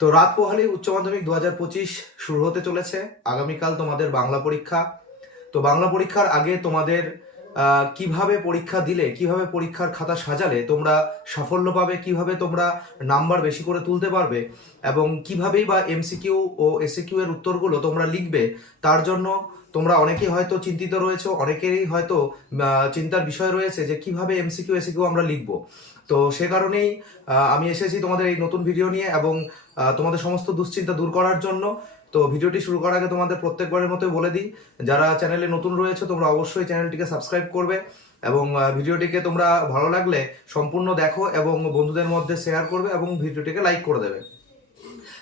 তো রাত পোহালি উচ্চ মাধ্যমিক দু হাজার পঁচিশ শুরু হতে চলেছে। আগামীকাল তোমাদের বাংলা পরীক্ষা। তো বাংলা পরীক্ষার আগে তোমাদের কীভাবে পরীক্ষা দিলে, কীভাবে পরীক্ষার খাতা সাজালে তোমরা সাফল্য পাবে, কীভাবে তোমরা নাম্বার বেশি করে তুলতে পারবে, এবং কিভাবেই বা এমসিকিউ ও এসিকিউ এর উত্তরগুলো তোমরা লিখবে, তার জন্য তোমরা অনেকেই হয়তো চিন্তিত রয়েছে, অনেকেরই হয়তো চিন্তার বিষয় রয়েছে যে কীভাবে এমসিকিউ এসিকিউ আমরা লিখব। তো সে কারণেই আমি এসেছি তোমাদের এই নতুন ভিডিও নিয়ে এবং তোমাদের সমস্ত দুশ্চিন্তা দূর করার জন্য। তো ভিডিওটি শুরু করার আগে তোমাদের প্রত্যেকবারের মতো বলে দিই, যারা চ্যানেলে নতুন রয়েছে, তোমরা অবশ্যই চ্যানেলটিকে সাবস্ক্রাইব করবে এবং ভিডিওটিকে তোমরা ভালো লাগলে সম্পূর্ণ দেখো এবং বন্ধুদের মধ্যে শেয়ার করবে এবং ভিডিওটিকে লাইক করে দেবে।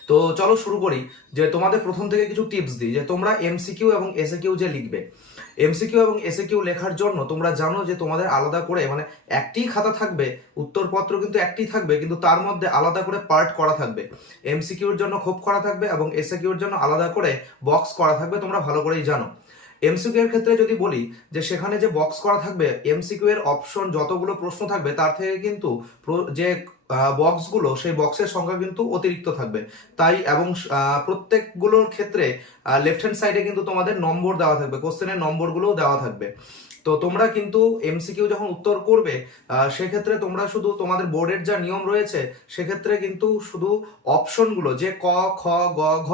তো চলো শুরু করি, যে তোমাদের প্রথম থেকে কিছু টিপস দিই, যে তোমরা এমসিকিউ এবং এসএকিউ যে লিখবে এমসিকিউ এবং এসএকিউ লেখার জন্য তোমরা জানো যে তোমাদের আলাদা করে মানে একটি খাতা থাকবে, উত্তরপত্র কিন্তু একটি থাকবে, কিন্তু তার মধ্যে আলাদা করে পার্ট করা থাকবে। এমসিকিউর জন্য খোপ করা থাকবে এবং এসএকিউর জন্য আলাদা করে বক্স করা থাকবে তোমরা ভালো করেই জানো। এমসিকিউ এর ক্ষেত্রে যদি বলি যে সেখানে যে বক্স করা থাকবে এমসিকিউ এর অপশন যতগুলো প্রশ্ন থাকবে, তার থেকে কিন্তু যে বক্সগুলো সেই বক্সের সংখ্যা কিন্তু অতিরিক্ত থাকবে। তাই এবং প্রত্যেকগুলোর ক্ষেত্রে লেফট হ্যান্ড সাইডে কিন্তু তোমাদের নম্বর দেওয়া থাকবে কোশ্চেনের নম্বরগুলোও দেওয়া থাকবে। তো তোমরা কিন্তু এমসিকিউ যখন উত্তর করবে সেক্ষেত্রে তোমরা শুধু তোমাদের বোর্ডের যা নিয়ম রয়েছে, সেক্ষেত্রে কিন্তু শুধু অপশনগুলো যে ক, খ, গ, ঘ,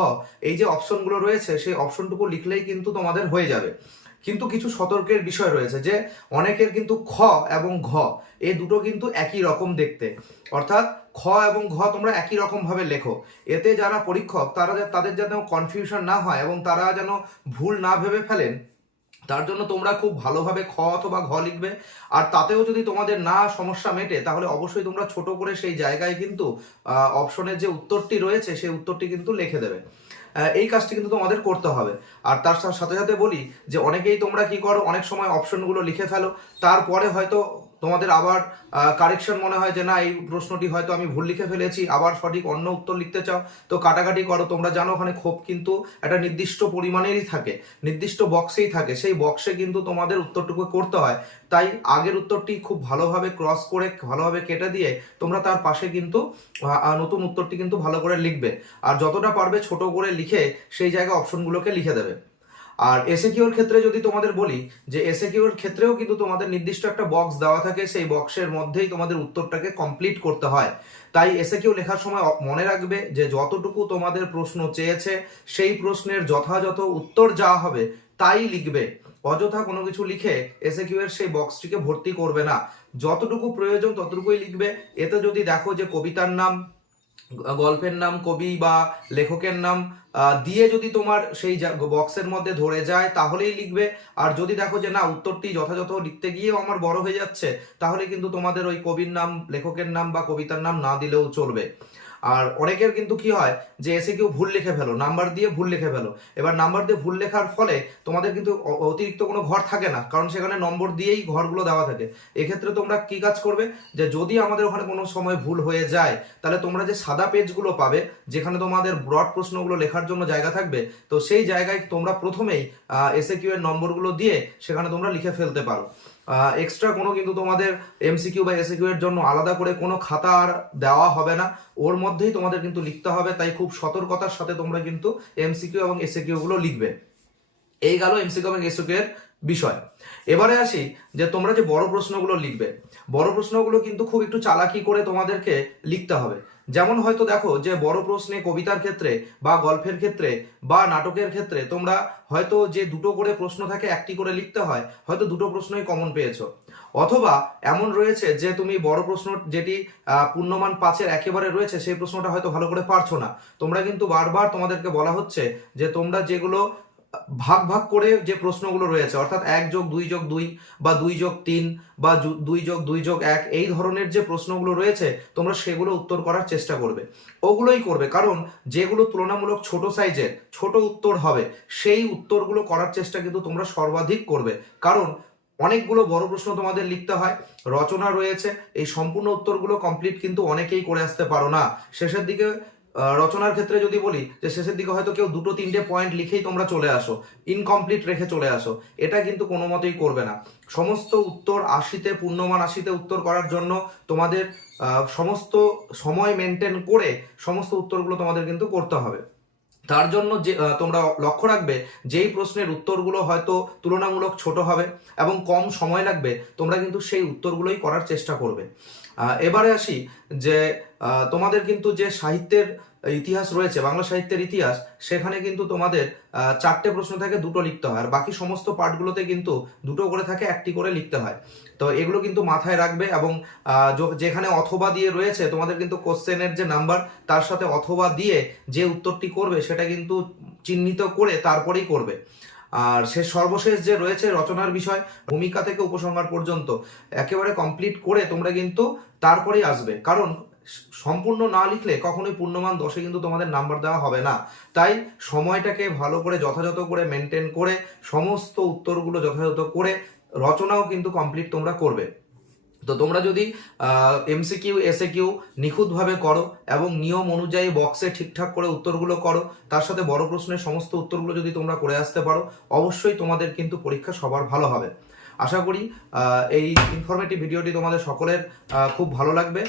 এই যে অপশনগুলো রয়েছে, সেই অপশনটুকু লিখলেই কিন্তু তোমাদের হয়ে যাবে। কিন্তু কিছু সতর্কের বিষয় রয়েছে যে অনেকের কিন্তু খ এবং ঘ, এ দুটো কিন্তু একই রকম দেখতে। অর্থাৎ খ এবং ঘ তোমরা একই রকম ভাবে লেখো। এতে যারা পরীক্ষক, তারা তাদের যেন কনফিউশন না হয় এবং তারা যেন ভুল না ভেবে ফেলেন, তার জন্য তোমরা খুব ভালোভাবে খ অথবা ঘ লিখবে। আর তাতেও যদি তোমাদের না সমস্যা মেটে, তাহলে অবশ্যই তোমরা ছোট করে সেই জায়গায় কিন্তু অপশনের যে উত্তরটি রয়েছে, সেই উত্তরটি কিন্তু লিখে দেবে। এই কাজটি কিন্তু তোমাদের করতে হবে। আর তার সাথে সাথে বলি যে, অনেকেই তোমরা কি করো, অনেক সময় অপশনগুলো লিখে ফেলো, তারপরে হয়তো তোমাদের আবার কারেকশন মনে হয় যে না, এই প্রশ্নটি হয়তো আমি ভুল লিখে ফেলেছি, আবার সঠিক অন্য উত্তর লিখতে চাও। তো কাটাকাটি করো, তোমরা জানো ওখানে ক্ষোভ কিন্তু একটা নির্দিষ্ট পরিমাণেরই থাকে, নির্দিষ্ট বক্সেই থাকে। সেই বক্সে কিন্তু তোমাদের উত্তরটুকু করতে হয়। তাই আগের উত্তরটি খুব ভালোভাবে ক্রস করে, ভালোভাবে কেটে দিয়ে তোমরা তার পাশে কিন্তু নতুন উত্তরটি কিন্তু ভালো করে লিখবে। আর যতটা পারবে ছোট করে লিখে সেই জায়গায় অপশনগুলোকে লিখে দেবে। আর এসএকিউর ক্ষেত্রে যদি তোমাদের বলি, যে এসএকিউর ক্ষেত্রেও কিন্তু তোমাদের নির্দিষ্ট একটা বক্স দেওয়া থাকে, সেই বক্সের মধ্যেই তোমাদের উত্তরটাকে কমপ্লিট করতে হয়। তাই এসএকিউ লেখার সময় মনে রাখবে যে যতটুকু তোমাদের প্রশ্ন চেয়েছে, সেই প্রশ্নের যথাযথ উত্তর যা হবে, তাই লিখবে। অযথা কোনো কিছু লিখে এসএকিউ এর সেই বক্সটিকে ভর্তি করবে না। যতটুকু প্রয়োজন ততটুকুই লিখবে। এতে যদি দেখো যে কবিতার নাম গল্পের নাম কবি বা লেখকের নাম দিয়ে যদি তোমার সেই বক্সের মধ্যে ধরে যায় তাহলেই লিখবে। আর যদি দেখো যে না, উত্তরটি যথাযথ লিখতে গিয়েও আমার বড় হয়ে যাচ্ছে, তাহলে কিন্তু তোমাদের ওই কবির নাম, লেখকের নাম বা কবিতার নাম না দিলেও চলবে। আর অনেকের কিন্তু কি হয় যে এসে কেউ ভুল লিখে ফেলো নাম্বার দিয়ে ভুল লিখে ফেলো। এবার নাম্বার দিয়ে ভুল লেখার ফলে তোমাদের কিন্তু অতিরিক্ত কোনো ঘর থাকে না, কারণ সেখানে নম্বর দিয়েই ঘরগুলো দেওয়া থাকে। এক্ষেত্রে তোমরা কি কাজ করবে? যে যদি আমাদের ওখানে কোনো সময় ভুল হয়ে যায়, তাহলে তোমরা যে সাদা পেজগুলো পাবে, যেখানে তোমাদের ব্রড প্রশ্নগুলো লেখার জন্য জায়গা থাকবে, তো সেই জায়গায় তোমরা প্রথমেই এসএ কিউ এর নম্বরগুলো দিয়ে সেখানে তোমরা লিখে ফেলতে পারো। এক্সট্রা কোনো কিন্তু তোমাদের এমসিকিউ বা এসিকিউ এর জন্য আলাদা করে কোনো খাতা আর দেওয়া হবে না। ওর মধ্যেই তোমাদের কিন্তু লিখতে হবে, তাই খুব সতর্কতার সাথে তোমরা কিন্তু এমসিকিউ এবং এসিকিউ গুলো লিখবে। এই গেল এমসিকিউ এবং এসিকিউ এর বিষয়। এবারে আসি যে তোমরা যে বড় প্রশ্নগুলো লিখবে, বড় প্রশ্নগুলো কিন্তু খুব একটু চালাকি করে তোমাদেরকে লিখতে হবে। যেমন হয়তো দেখো যে বড় প্রশ্নে কবিতার ক্ষেত্রে বা গল্পের ক্ষেত্রে বা নাটকের ক্ষেত্রে তোমরা হয়তো যে দুটো করে প্রশ্ন থাকে একটি করে লিখতে হয়, হয়তো দুটো প্রশ্নই কমন পেয়েছ। অথবা এমন রয়েছে যে তুমি বড় প্রশ্ন যেটি পূর্ণমান পাঁচের একেবারে রয়েছে সেই প্রশ্নটা হয়তো ভালো করে পারছ না। তোমরা কিন্তু বারবার তোমাদেরকে বলা হচ্ছে যে তোমরা যেগুলো ভাগ ভাগ করে যে প্রশ্নগুলো রয়েছে, অর্থাৎ এক যোগ দুই যোগ দুই বা দুই যোগ তিন বা দুই যোগ দুই যোগ এক, এই ধরনের যে প্রশ্নগুলো রয়েছে, তোমরা সেগুলো উত্তর করার চেষ্টা করবে। ওগুলোই করবে, কারণ যেগুলো তুলনামূলক ছোট সাইজের, ছোট উত্তর হবে, সেই উত্তরগুলো করার চেষ্টা কিন্তু তোমরা সর্বাধিক করবে। কারণ অনেকগুলো বড় প্রশ্ন তোমাদের লিখতে হয়, রচনা রয়েছে, এই সম্পূর্ণ উত্তরগুলো কমপ্লিট কিন্তু অনেকেই করে আসতে পারো না। শেষের দিকে রচনার ক্ষেত্রে যদি বলি, যে শেষের দিকে হয়তো কেউ দুটো তিনটে পয়েন্ট লিখেই তোমরা চলে আসো ইনকমপ্লিট রেখে চলে আসো, এটা কিন্তু কোনো মতেই করবে না। সমস্ত উত্তর আশিতে, পূর্ণমান আশিতে উত্তর করার জন্য তোমাদের সমস্ত সময় মেনটেন করে সমস্ত উত্তরগুলো তোমাদের কিন্তু করতে হবে। তার জন্য যে তোমরা লক্ষ্য রাখবে, যেই প্রশ্নের উত্তরগুলো হয়তো তুলনামূলক ছোট হবে এবং কম সময় লাগবে, তোমরা কিন্তু সেই উত্তরগুলোই করার চেষ্টা করবে। এবারে আসি যে তোমাদের কিন্তু যে সাহিত্যের ইতিহাস রয়েছে, বাংলা সাহিত্যের ইতিহাস, সেখানে কিন্তু তোমাদের চারটে প্রশ্ন থাকে দুটো লিখতে হয়, আর বাকি সমস্ত পার্টগুলোতে কিন্তু দুটো করে থাকে, একটি করে লিখতে হয়। তো এগুলো কিন্তু মাথায় রাখবে এবং যেখানে অথবা দিয়ে রয়েছে, তোমাদের কিন্তু কোশ্চেনের যে নাম্বার, তার সাথে অথবা দিয়ে যে উত্তরটি করবে, সেটা কিন্তু চিহ্নিত করে তারপরেই করবে। আর সে সর্বশেষ যে রয়েছে রচনার বিষয়, ভূমিকা থেকে উপসংহার পর্যন্ত, একেবারে কমপ্লিট করে তোমরা কিন্তু তারপরেই আসবে। কারণ সম্পূর্ণ না লিখলে কখনোই পূর্ণমান দশে কিন্তু তোমাদের নাম্বার দেওয়া হবে না। তাই সময়টাকে ভালো করে যথাযথ করে মেনটেন করে সমস্ত উত্তরগুলো যথাযথ করে রচনাও কিন্তু কমপ্লিট তোমরা করবে। তো তোমরা যদি এমসিকিউ এসএ কিউ নিখুঁতভাবে করো এবং নিয়ম অনুযায়ী বক্সে ঠিকঠাক করে উত্তরগুলো করো, তার সাথে বড় প্রশ্নের সমস্ত উত্তরগুলো যদি তোমরা করে আসতে পারো, অবশ্যই তোমাদের কিন্তু পরীক্ষা সবার ভালো হবে। আশা করি এই ইনফরমেটিভ ভিডিওটি তোমাদের সকলের খুব ভালো লাগবে।